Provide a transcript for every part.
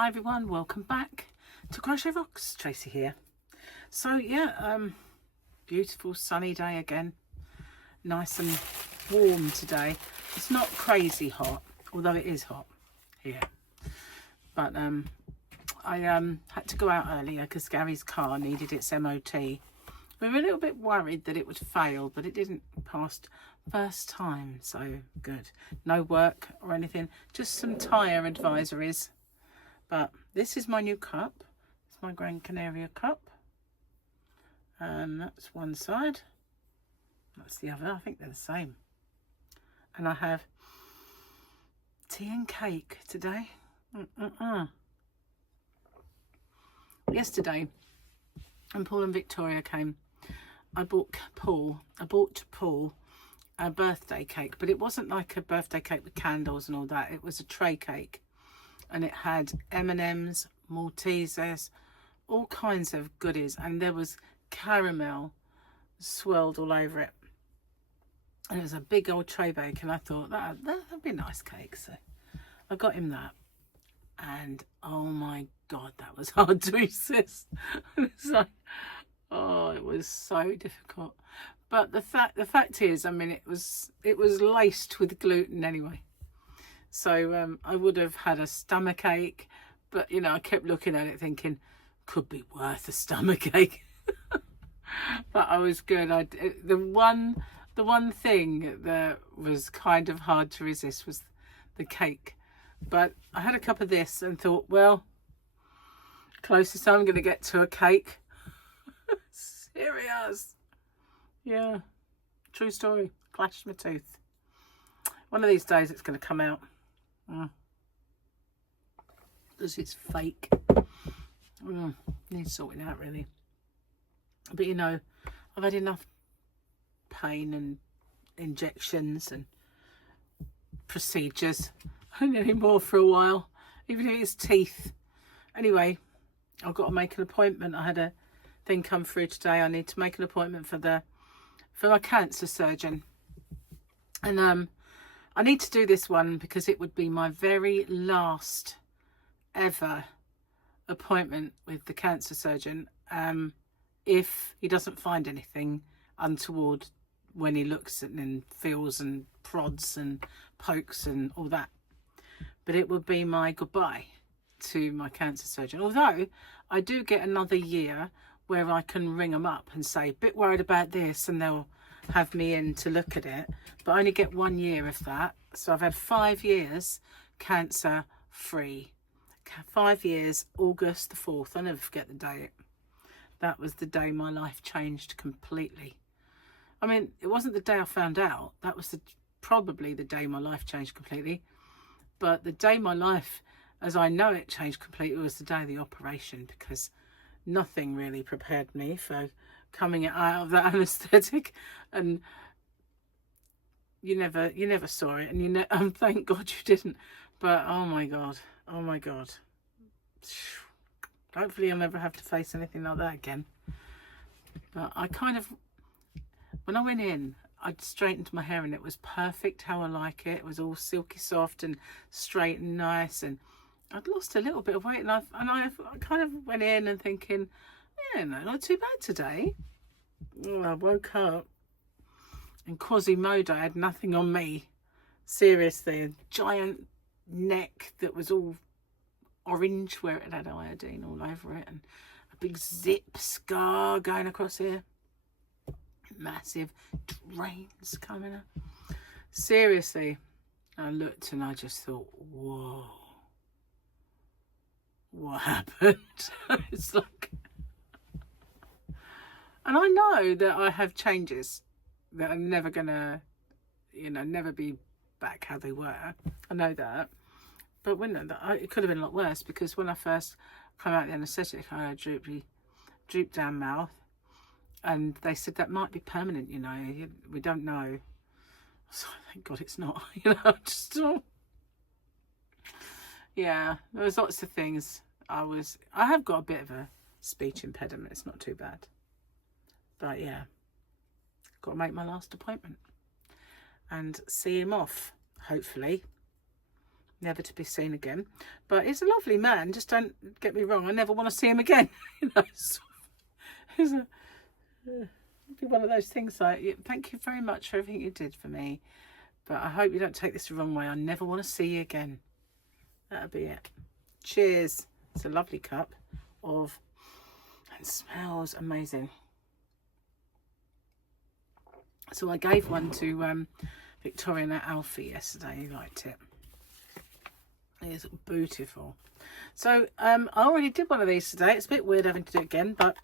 Hi everyone, welcome back to CrochetRocks. Tracy here. So yeah, beautiful sunny day again. Nice and warm today. It's not crazy hot, although it is hot here. But I had to go out earlier because Gary's car needed its MOT. We were a little bit worried that it would fail, but it didn't pass first time, so good. No work or anything, just some tyre advisories. But this is my new cup. It's my Gran Canaria cup. And that's one side. That's the other. I think they're the same. And I have tea and cake today. Yesterday, when Paul and Victoria came, I bought Paul a birthday cake, but it wasn't like a birthday cake with candles and all that. It was a tray cake, and it had M&Ms, Maltesers, all kinds of goodies, and there was caramel swirled all over it. And it was a big old tray bake, and I thought that'd be a nice cake, so I got him that. And oh my god, that was hard to resist. It was like, oh, it was so difficult. But the fact is, I mean, it was laced with gluten anyway. So I would have had a stomach ache, but you know, I kept looking at it thinking, could be worth a stomach ache. But I was good. The one thing that was kind of hard to resist was the cake. But I had a cup of this and thought, well, closest I'm going to get to a cake. Serious. Yeah, true story. Clashed my tooth. One of these days it's going to come out. Because it's fake. Needs sorting out really. But you know, I've had enough pain and injections and procedures. I don't need any more for a while, even if it's teeth. Anyway, I've got to make an appointment. I had a thing come through today. I need to make an appointment for my cancer surgeon. And I need to do this one because it would be my very last ever appointment with the cancer surgeon, if he doesn't find anything untoward when he looks and feels and prods and pokes and all that. But it would be my goodbye to my cancer surgeon. Although I do get another year where I can ring them up and say, bit worried about this, and they'll have me in to look at it. But I only get 1 year of that. So I've had 5 years cancer free. 5 years, August the 4th. I'll never forget the date. That was the day my life changed completely. I mean, it wasn't the day I found out. That was probably the day my life changed completely. But the day my life, as I know it, changed completely was the day of the operation, because nothing really prepared me for coming out of that anaesthetic. And you never saw it, and thank God you didn't. But oh my god, hopefully I'll never have to face anything like that again. But I kind of, when I went in, I'd straightened my hair and it was perfect how I like it. It was all silky soft and straight and nice, and I'd lost a little bit of weight, and I kind of went in and thinking, yeah, no, not too bad today. I woke up in Quasimodo. I had nothing on me. Seriously, a giant neck that was all orange where it had iodine all over it, and a big zip scar going across here. Massive drains coming up. Seriously, I looked and I just thought, whoa, what happened? It's like, and I know that I have changes that are never gonna, never be back how they were. I know that. But it could have been a lot worse, because when I first came out of the anaesthetic, I had a droop down mouth, and they said that might be permanent, we don't know. So thank God it's not, yeah, there was lots of things. I have got a bit of a speech impediment. It's not too bad. But yeah, got to make my last appointment and see him off, hopefully. never to be seen again. But he's a lovely man. Just don't get me wrong. I never want to see him again. You know, it's be one of those things like, thank you very much for everything you did for me, but I hope you don't take this the wrong way. I never want to see you again. That'll be it. Cheers. It's a lovely cup of, and smells amazing. So I gave one to Victoria and Alfie yesterday. He liked it. It's beautiful. So I already did one of these today. It's a bit weird having to do it again, but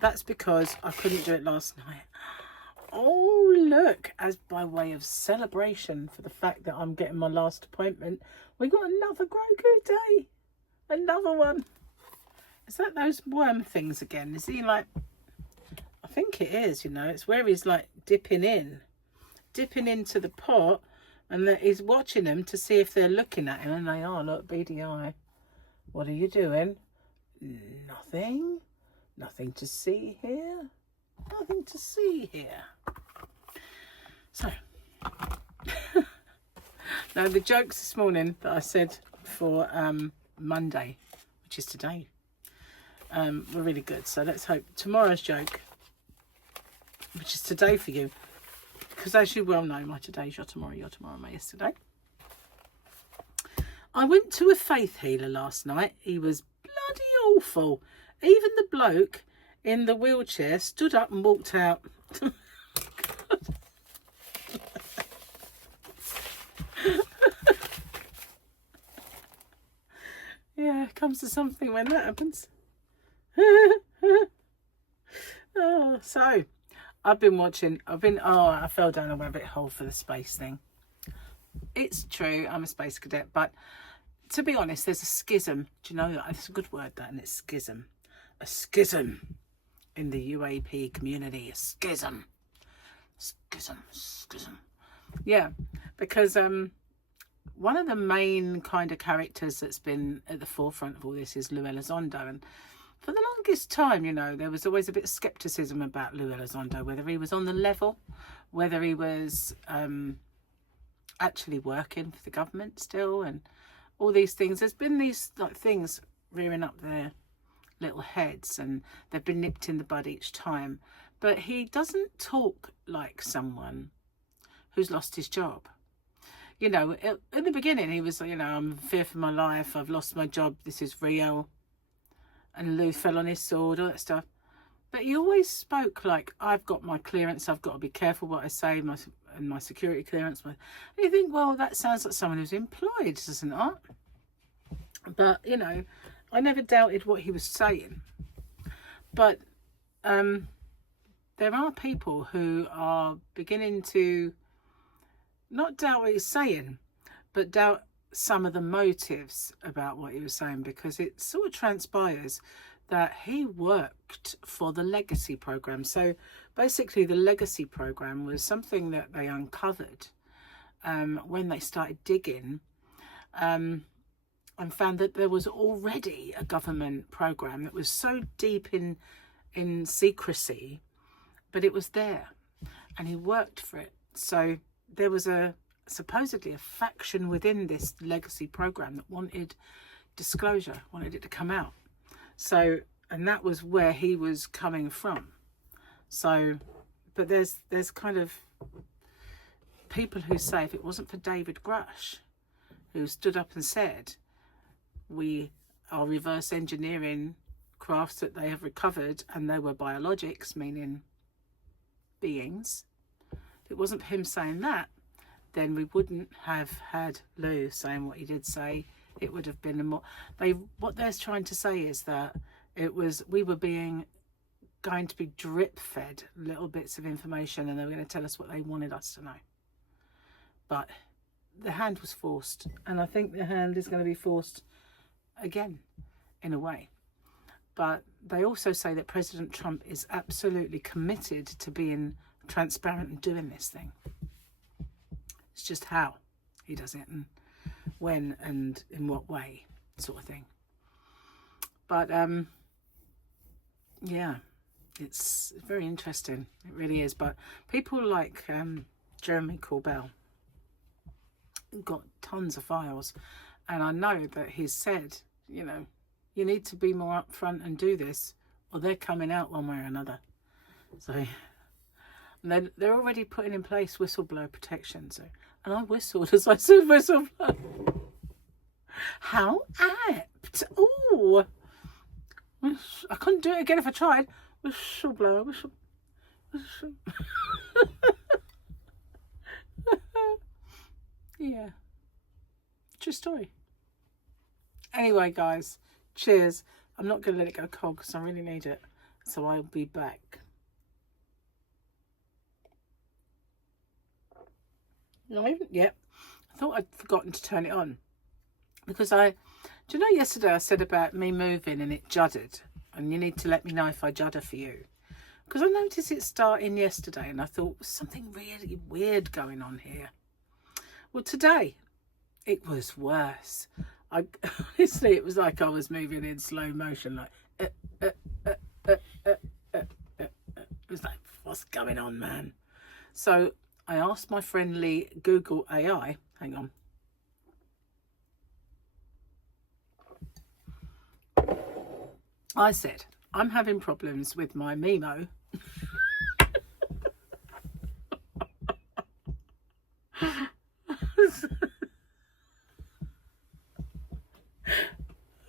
that's because I couldn't do it last night. Oh, look, as by way of celebration for the fact that I'm getting my last appointment, we got another Grogu day. Another one. Is that those worm things again? Is he like, I think it is, you know, it's where he's like dipping into the pot, and that he's watching them to see if they're looking at him, and they are. Look, beady eye. What are you doing? Nothing. Nothing to see here. Nothing to see here. So, now the jokes this morning that I said for Monday, which is today, were really good. So let's hope tomorrow's joke, which is today for you, because as you well know, my today's your tomorrow, my yesterday. I went to a faith healer last night. He was bloody awful. Even the bloke in the wheelchair stood up and walked out. Yeah, it comes to something when that happens. Oh, so I've been watching. I fell down a rabbit hole for the space thing. It's true, I'm a space cadet, but to be honest, there's a schism. Do you know that? It's a good word, that, and it's schism. A schism in the UAP community. A schism. Schism. Yeah, because one of the main kind of characters that's been at the forefront of all this is Lou Elizondo, and for the longest time, you know, there was always a bit of scepticism about Lou Elizondo, whether he was on the level, whether he was actually working for the government still, and all these things. There's been these like things rearing up their little heads, and they've been nipped in the bud each time. But he doesn't talk like someone who's lost his job. You know, in the beginning, he was, you know, I'm in fear for my life. I've lost my job. This is real. And Lou fell on his sword, all that stuff. But he always spoke like, I've got my clearance. I've got to be careful what I say, my security clearance. And you think, well, that sounds like someone who's employed, doesn't it? But, you know, I never doubted what he was saying. But there are people who are beginning to not doubt what he's saying, but doubt some of the motives about what he was saying, because it sort of transpires that he worked for the legacy program. So basically the legacy program was something that they uncovered when they started digging, and found that there was already a government program that was so deep in secrecy, but it was there, and he worked for it. So there was supposedly a faction within this legacy program that wanted disclosure, wanted it to come out. So, and that was where he was coming from. So, but there's kind of people who say, if it wasn't for David Grush, who stood up and said, we are reverse engineering crafts that they have recovered, and they were biologics, meaning beings. If it wasn't for him saying that, then we wouldn't have had Lou saying what he did say. It would have been a more, what they're trying to say is that we were going to be drip fed little bits of information, and they were going to tell us what they wanted us to know. But the hand was forced, and I think the hand is going to be forced again in a way. But they also say that President Trump is absolutely committed to being transparent and doing this thing. It's just how he does it, and when and in what way, sort of thing. But yeah, it's very interesting. It really is. But people like Jeremy Corbell got tons of files, and I know that he's said, you know, you need to be more upfront and do this, or they're coming out one way or another. So, and they're already putting in place whistleblower protection. So, and I whistled as I said whistleblower. How apt! Oh, I couldn't do it again if I tried. Whistleblower, whistle. Yeah, true story. Anyway, guys, cheers. I'm not going to let it go cold because I really need it. So I'll be back. No, I haven't yet. I thought I'd forgotten to turn it on. Because do you know yesterday I said about me moving and it judded? And you need to let me know if I judder for you. Because I noticed it starting yesterday and I thought, something really weird going on here. Well, today, it was worse. Honestly, it was like I was moving in slow motion, like, it was like, what's going on, man? So I asked my friendly Google AI, hang on. I said, I'm having problems with my Mimo.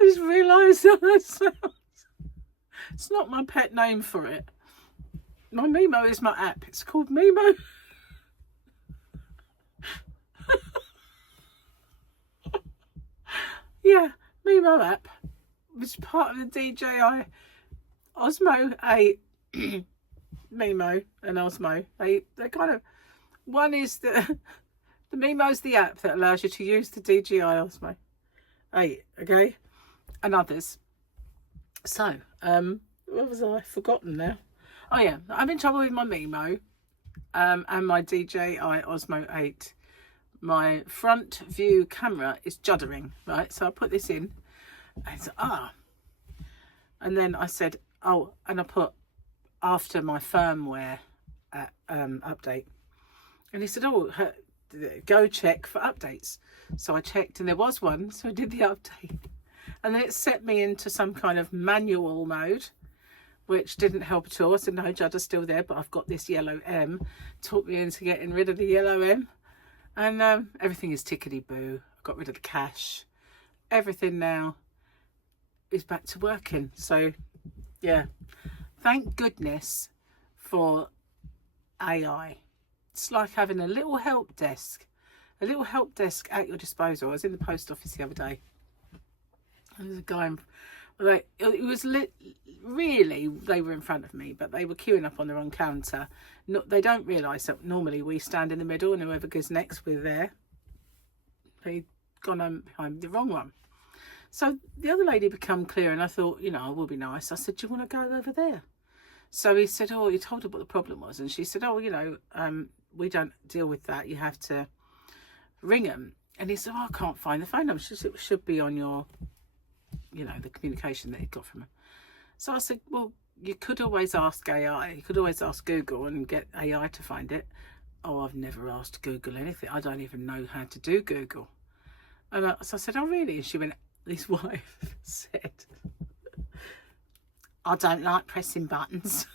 I just realised how that sounds. It's not my pet name for it. My Mimo is my app. It's called Mimo. Yeah, Mimo app. It's part of the DJI Osmo 8. Mimo and Osmo. They're kind of, one is the Mimo's the app that allows you to use the DJI Osmo 8, okay? And others. So, what was I forgotten now? Oh yeah, I'm in trouble with my Mimo and my DJI Osmo 8. My front view camera is juddering, right? So I put this in and so, and then I said, oh, and I put after my firmware update. And he said, oh, go check for updates. So I checked and there was one, so I did the update. And then it set me into some kind of manual mode, which didn't help at all. I said, no, judder's still there, but I've got this yellow M. Talked me into getting rid of the yellow M. And everything is tickety-boo. I got rid of the cache. Everything now is back to working. So, yeah. Thank goodness for AI. It's like having a little help desk. A little help desk at your disposal. I was in the post office the other day. And there's a guy, it was really, they were in front of me, but they were queuing up on the wrong counter. No, they don't realise that normally we stand in the middle and whoever goes next, we're there. They'd gone on behind the wrong one. So the other lady became clear and I thought, you know, it would be nice. I said, do you want to go over there? So he said, oh, he told her what the problem was. And she said, oh, you know, we don't deal with that. You have to ring them. And he said, oh, I can't find the phone number. She said, it should be on your, you know, the communication that he got from her. So I said, well, you could always ask AI. You could always ask Google and get AI to find it. Oh, I've never asked Google anything. I don't even know how to do Google. And so I said, oh, really? And she went, his wife said, I don't like pressing buttons.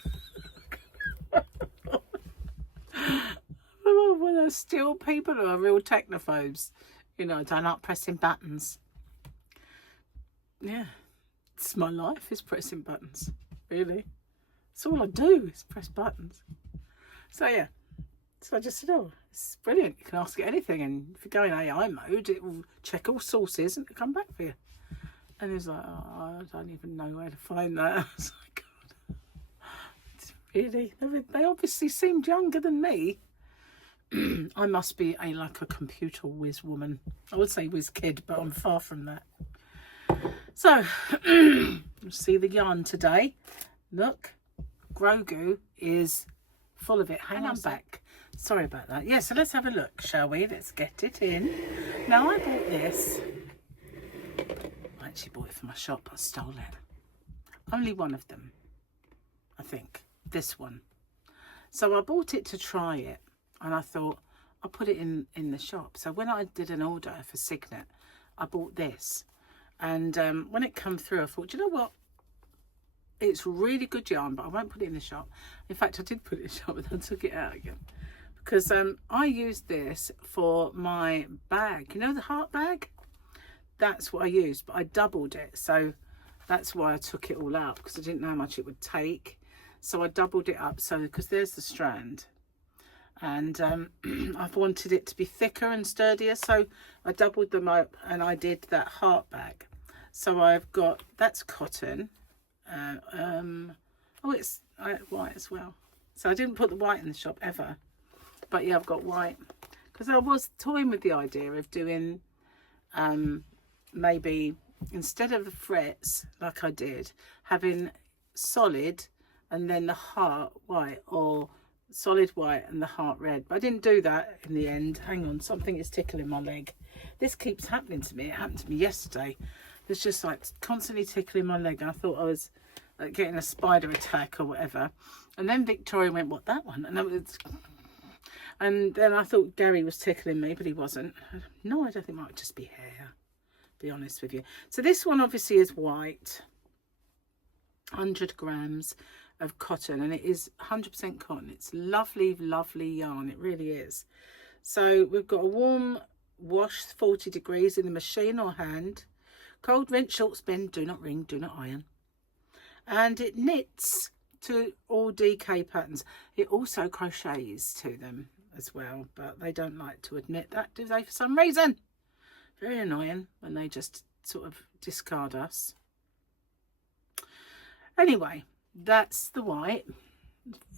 Well, they're still people who are real technophobes. You know, I don't like pressing buttons. Yeah, it's my life is pressing buttons, really. That's all I do is press buttons. So yeah, so I just said, oh, it's brilliant. You can ask it anything, and if you go in AI mode, it will check all sources and it'll come back for you. And he was like, oh, I don't even know where to find that. I was like, God, it's really, they obviously seemed younger than me. I must be like a computer whiz woman. I would say whiz kid, but I'm far from that. So, see the yarn today. Look, Grogu is full of it. Hang on, back. Sorry about that. Yeah, so let's have a look, shall we? Let's get it in. Now, I bought this. I actually bought it from my shop. I stole it. Only one of them, I think. This one. So I bought it to try it. And I thought, I put it in the shop. So when I did an order for Signet, I bought this. And when it came through, I thought, you know what? It's really good yarn, but I won't put it in the shop. In fact, I did put it in the shop, but I took it out again. Because I used this for my bag. You know the heart bag? That's what I used, but I doubled it. So that's why I took it all out, because I didn't know how much it would take. So I doubled it up, so because there's the strand. And I've wanted it to be thicker and sturdier, so I doubled them up and I did that heart bag. So I've got, that's cotton. Oh, it's white as well. So I didn't put the white in the shop ever. But yeah, I've got white. Because I was toying with the idea of doing maybe, instead of the frets, like I did, having solid and then the heart white, or solid white and the heart red. But I didn't do that in the end. Hang on, something is tickling my leg. This keeps happening to me. It happened to me yesterday. It's just like constantly tickling my leg. I thought I was getting a spider attack or whatever. And then Victoria went, what, that one? And then I thought Gary was tickling me, but he wasn't. No, I don't think it might just be hair, to be honest with you. So this one obviously is white. 100 grams of cotton, and it is 100% cotton. It's lovely, lovely yarn. It really is. So we've got a warm wash, 40 degrees in the machine or hand. Cold rinse, short spin, do not wring, do not iron. And it knits to all DK patterns. It also crochets to them as well, but they don't like to admit that, do they, for some reason? Very annoying when they just sort of discard us. Anyway, that's the white.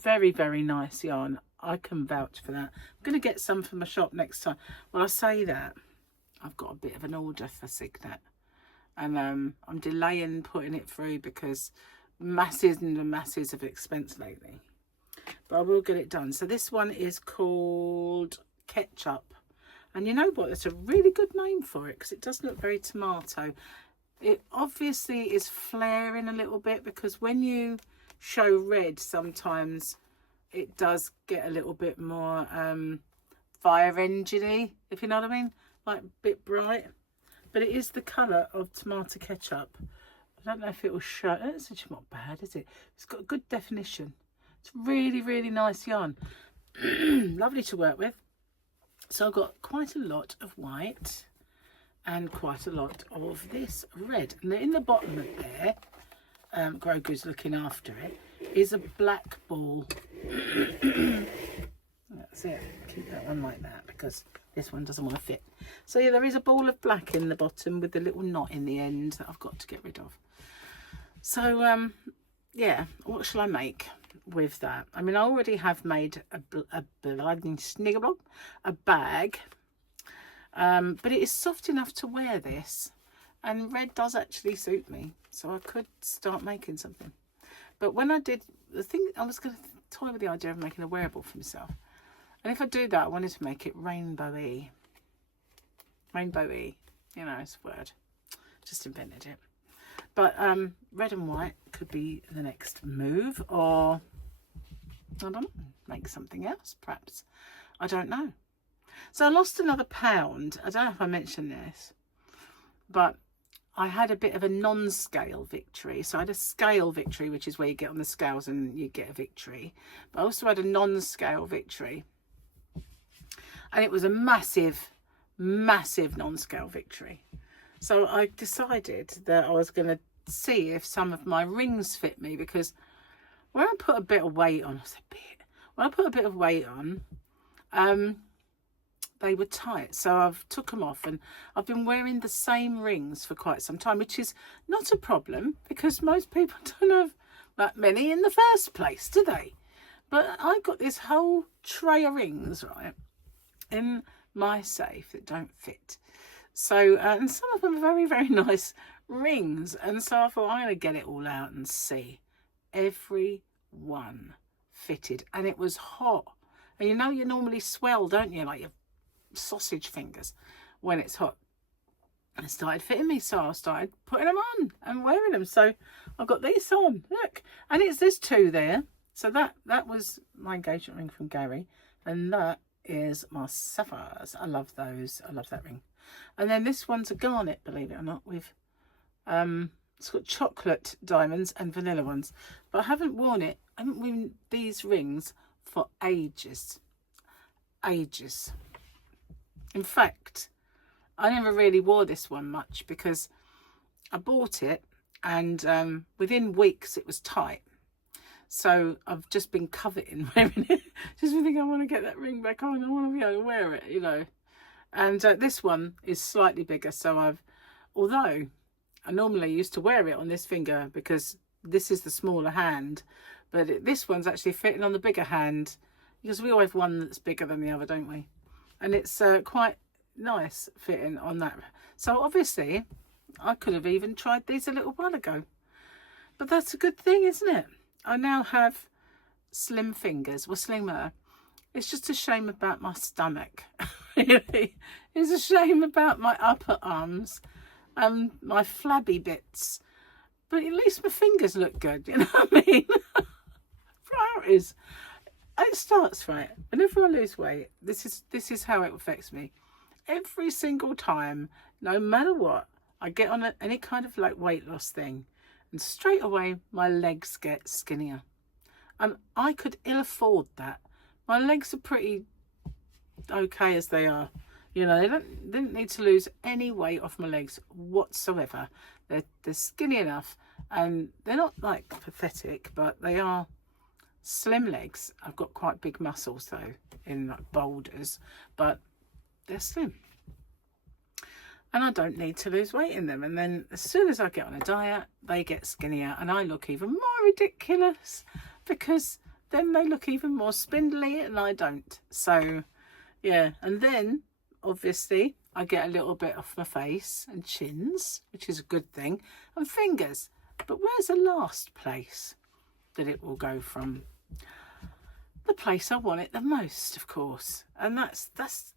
Very, very nice yarn. I can vouch for that. I'm going to get some for my shop next time. Well, I say that, I've got a bit of an order for Signet. And I'm delaying putting it through because masses and masses of expense lately. But I will get it done. So this one is called Ketchup. And you know what? It's a really good name for it because it does look very tomato. It obviously is flaring a little bit because when you show red, sometimes it does get a little bit more fire engine-y, if you know what I mean. Like a bit bright. But it is the colour of tomato ketchup. I don't know if it will show. It's actually not bad, is it? It's got a good definition. It's really, really nice yarn. Lovely to work with. So I've got quite a lot of white and quite a lot of this red. And in the bottom of there, Grogu's looking after it, is a black ball. That's it. Keep that one like that because this one doesn't want to fit. So yeah, there is a ball of black in the bottom with a little knot in the end that I've got to get rid of. So yeah, what shall I make with that? I mean, I already have made a bag, but it is soft enough to wear this, and red does actually suit me, so I could start making something. But when I did the thing, I was going to toy with the idea of making a wearable for myself. And if I do that, I wanted to make it rainbowy. Rainbowy, you know, it's a word. Just invented it. But red and white could be the next move, or I don't know, make something else, perhaps. I don't know. So I lost another pound. I don't know if I mentioned this, but I had a bit of a non-scale victory. So I had a scale victory, which is where you get on the scales and you get a victory. But I also had a non-scale victory. And it was a massive, massive non-scale victory. So I decided that I was going to see if some of my rings fit me, because when I put a bit of weight on, when I put a bit of weight on, they were tight. So I've took them off, and I've been wearing the same rings for quite some time, which is not a problem because most people don't have that many in the first place, do they? But I got this whole tray of rings, right, in my safe that don't fit. So, and some of them are very, very nice rings. And so I thought, I'm going to get it all out and see. Every one fitted. And it was hot. And you know, you normally swell, don't you? Like your sausage fingers when it's hot. And it started fitting me. So I started putting them on and wearing them. So I've got these on. Look. And there's two there. So that was my engagement ring from Gary. And that is my sapphires. I love those. I love that ring. And then this one's a garnet, believe it or not, with it's got chocolate diamonds and vanilla ones. But I haven't worn it. I haven't worn these rings for ages. Ages. In fact, I never really wore this one much because I bought it and within weeks it was tight. So I've just been coveting wearing it. Just think I want to get that ring back on. I want to be able to wear it, you know. And this one is slightly bigger. So although I normally used to wear it on this finger because this is the smaller hand, but this one's actually fitting on the bigger hand because we all have one that's bigger than the other, don't we? And it's quite nice fitting on that. So obviously I could have even tried these a little while ago, but that's a good thing, isn't it? I now have slim fingers, well, slimmer. It's just a shame about my stomach. Really, it's a shame about my upper arms and my flabby bits, but at least my fingers look good, you know what I mean? Priorities. It starts right. Whenever I lose weight, this is how it affects me. Every single time, no matter what, I get on any kind of like weight loss thing, and straight away my legs get skinnier. And I could ill afford that. My legs are pretty okay as they are. You know, they don't need to lose any weight off my legs whatsoever. They're skinny enough, and they're not like pathetic, but they are slim legs. I've got quite big muscles though in like boulders, but they're slim. And I don't need to lose weight in them. And then as soon as I get on a diet, they get skinnier and I look even more ridiculous because then they look even more spindly and I don't. So yeah, and then obviously I get a little bit off my face and chins, which is a good thing, and fingers. But where's the last place that it will go from? The place I want it the most, of course. And that's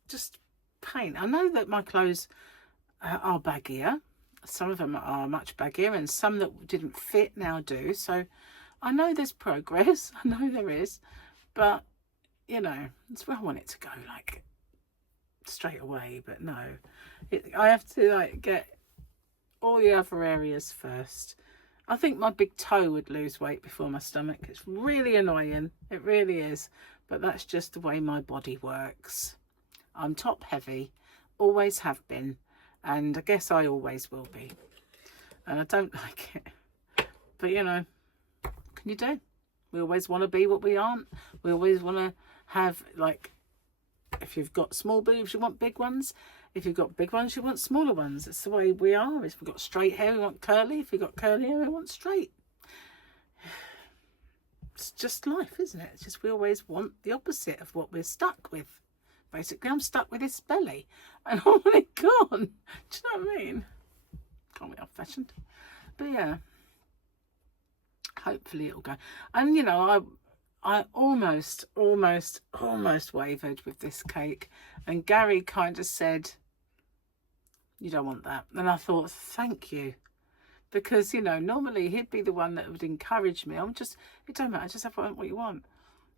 just pain. I know that my clothes are baggier. Some of them are much baggier, and some that didn't fit now do. So I know there's progress. I know there is, but you know, it's where I want it to go, like straight away. But no, I have to like get all the other areas first. I think my big toe would lose weight before my stomach. It's really annoying. It really is. But that's just the way my body works. I'm top heavy, always have been. And I guess I always will be. And I don't like it. But, you know, what can you do? We always want to be what we aren't. We always want to have, like, if you've got small boobs, you want big ones. If you've got big ones, you want smaller ones. It's the way we are. If we've got straight hair, we want curly. If we've got curly hair, we want straight. It's just life, isn't it? It's just we always want the opposite of what we're stuck with. Basically, I'm stuck with this belly and I want it gone. Do you know what I mean? Can't be old-fashioned. But yeah, hopefully it'll go. And, you know, I almost wavered with this cake. And Gary kind of said, you don't want that. And I thought, thank you. Because, you know, normally he'd be the one that would encourage me. It don't matter, just have what you want.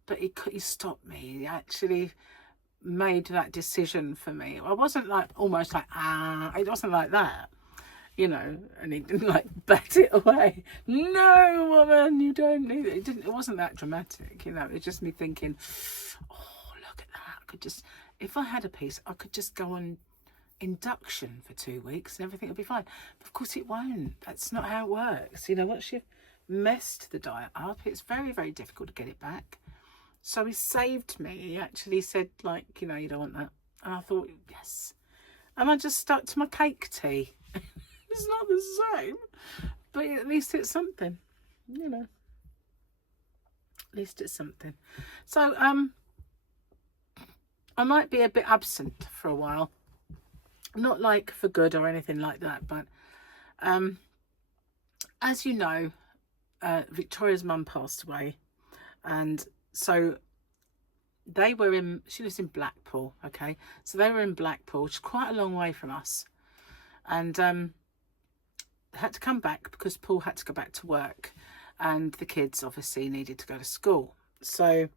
But he stopped me. He actually made that decision for me. I wasn't like, almost like, it wasn't like that. You know, and he didn't like bat it away. No, woman, you don't need it. It wasn't that dramatic, you know. It was just me thinking, oh, look at that. I could just, if I had a piece, I could just go on induction for 2 weeks and everything would be fine. But of course it won't. That's not how it works. You know, once you've messed the diet up, it's very, very difficult to get it back. So he saved me. He actually said, like, you know, you don't want that. And I thought, yes. And I just stuck to my cake tea. It's not the same, but at least it's something, you know. At least it's something. So, I might be a bit absent for a while. Not like for good or anything like that, but as you know, Victoria's mum passed away, and so she lives in Blackpool, okay? So they were in Blackpool, which is quite a long way from us, and had to come back because Paul had to go back to work and the kids obviously needed to go to school. So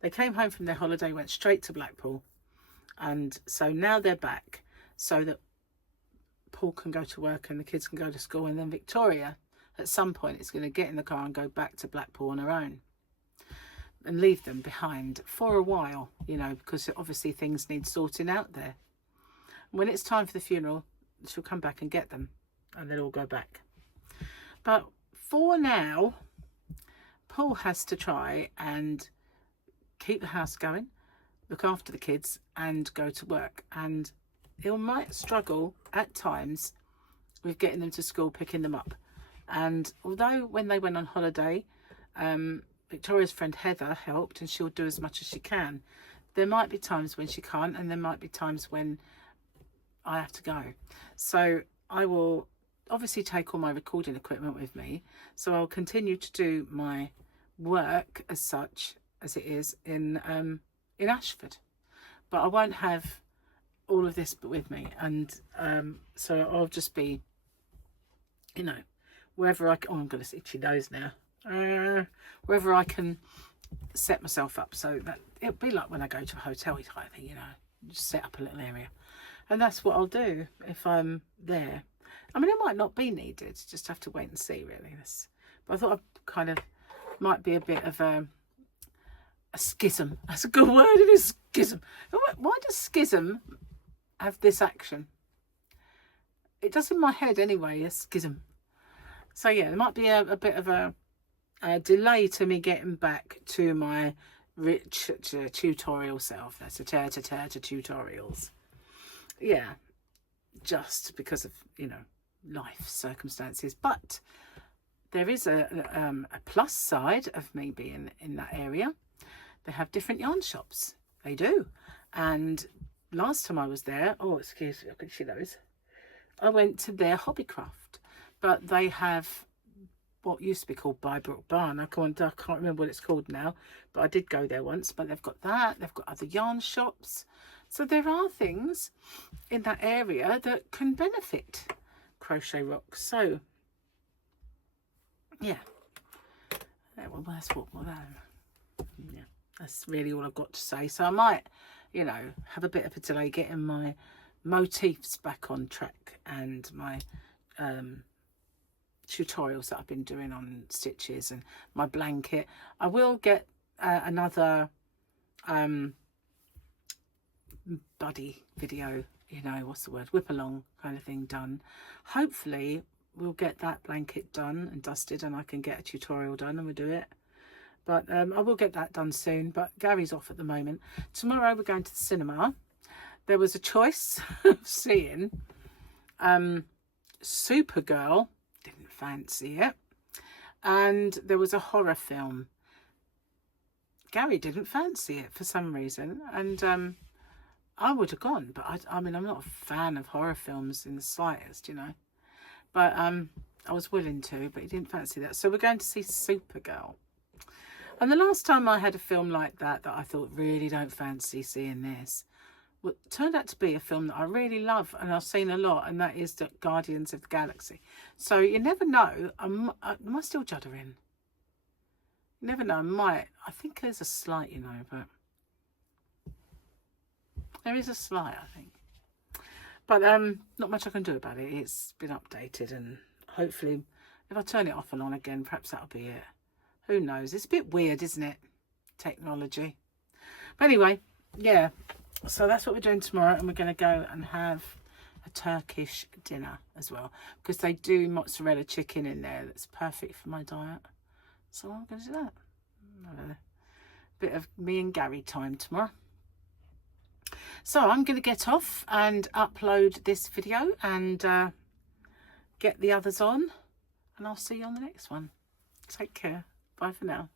They came home from their holiday, went straight to Blackpool. And so now they're back so that Paul can go to work and the kids can go to school. And then Victoria, at some point, is going to get in the car and go back to Blackpool on her own and leave them behind for a while, you know, because obviously things need sorting out there. When it's time for the funeral, she'll come back and get them and they'll all go back. But for now, Paul has to try and keep the house going, look after the kids and go to work. And he might struggle at times with getting them to school, picking them up. And although when they went on holiday, Victoria's friend Heather helped and she'll do as much as she can, there might be times when she can't, and there might be times when I have to go. So I will obviously take all my recording equipment with me. So I'll continue to do my work as such as it is in Ashford. But I won't have all of this with me. And so I'll just be, you know, wherever I can. Oh, I'm going to itchy nose now. Wherever I can set myself up so that it'll be like when I go to a hotel type thing, you know, just set up a little area. And that's what I'll do if I'm there. I mean, it might not be needed, just have to wait and see, really. But I thought I kind of might be a bit of a schism. That's a good word, it is, schism. Why does schism have this action? It does in my head anyway, a schism. So yeah, there might be a bit of a delay to me getting back to my rich tutorial self. That's a tutorials. Yeah, just because of, you know, life circumstances. But there is a plus side of me being in that area. They have different yarn shops. They do. And last time I was there, oh, excuse me, I can see those. I went to their Hobbycraft, but they have what used to be called Bybrook Barn. I can't remember what it's called now, but I did go there once. But they've got that. They've got other yarn shops. So there are things in that area that can benefit CrochetRocks. So yeah, well, that's really all I've got to say. So I might, you know, have a bit of a delay getting my motifs back on track and my tutorials that I've been doing on stitches and my blanket. I will get another buddy video, you know, what's the word, whip along kind of thing done. Hopefully we'll get that blanket done and dusted and I can get a tutorial done and we'll do it. But I will get that done soon. But Gary's off at the moment. Tomorrow we're going to the cinema. There was a choice of seeing Supergirl, didn't fancy it, and there was a horror film. Gary didn't fancy it for some reason, and I would have gone, but I mean, I'm not a fan of horror films in the slightest, you know. But I was willing to, but he didn't fancy that. So we're going to see Supergirl. And the last time I had a film like that I thought, really don't fancy seeing this, well, it turned out to be a film that I really love and I've seen a lot, and that is the Guardians of the Galaxy. So you never know, am I still juddering? You never know, I think there's a slight, you know, but there is a slight, I think. But not much I can do about it. It's been updated, and hopefully if I turn it off and on again, perhaps that'll be it. Who knows? It's a bit weird, isn't it? Technology. But anyway, yeah. So that's what we're doing tomorrow, and we're going to go and have a Turkish dinner as well, because they do mozzarella chicken in there that's perfect for my diet. So I'm going to do that. Have a bit of me and Gary time tomorrow. So I'm going to get off and upload this video and get the others on, and I'll see you on the next one. Take care. Bye for now.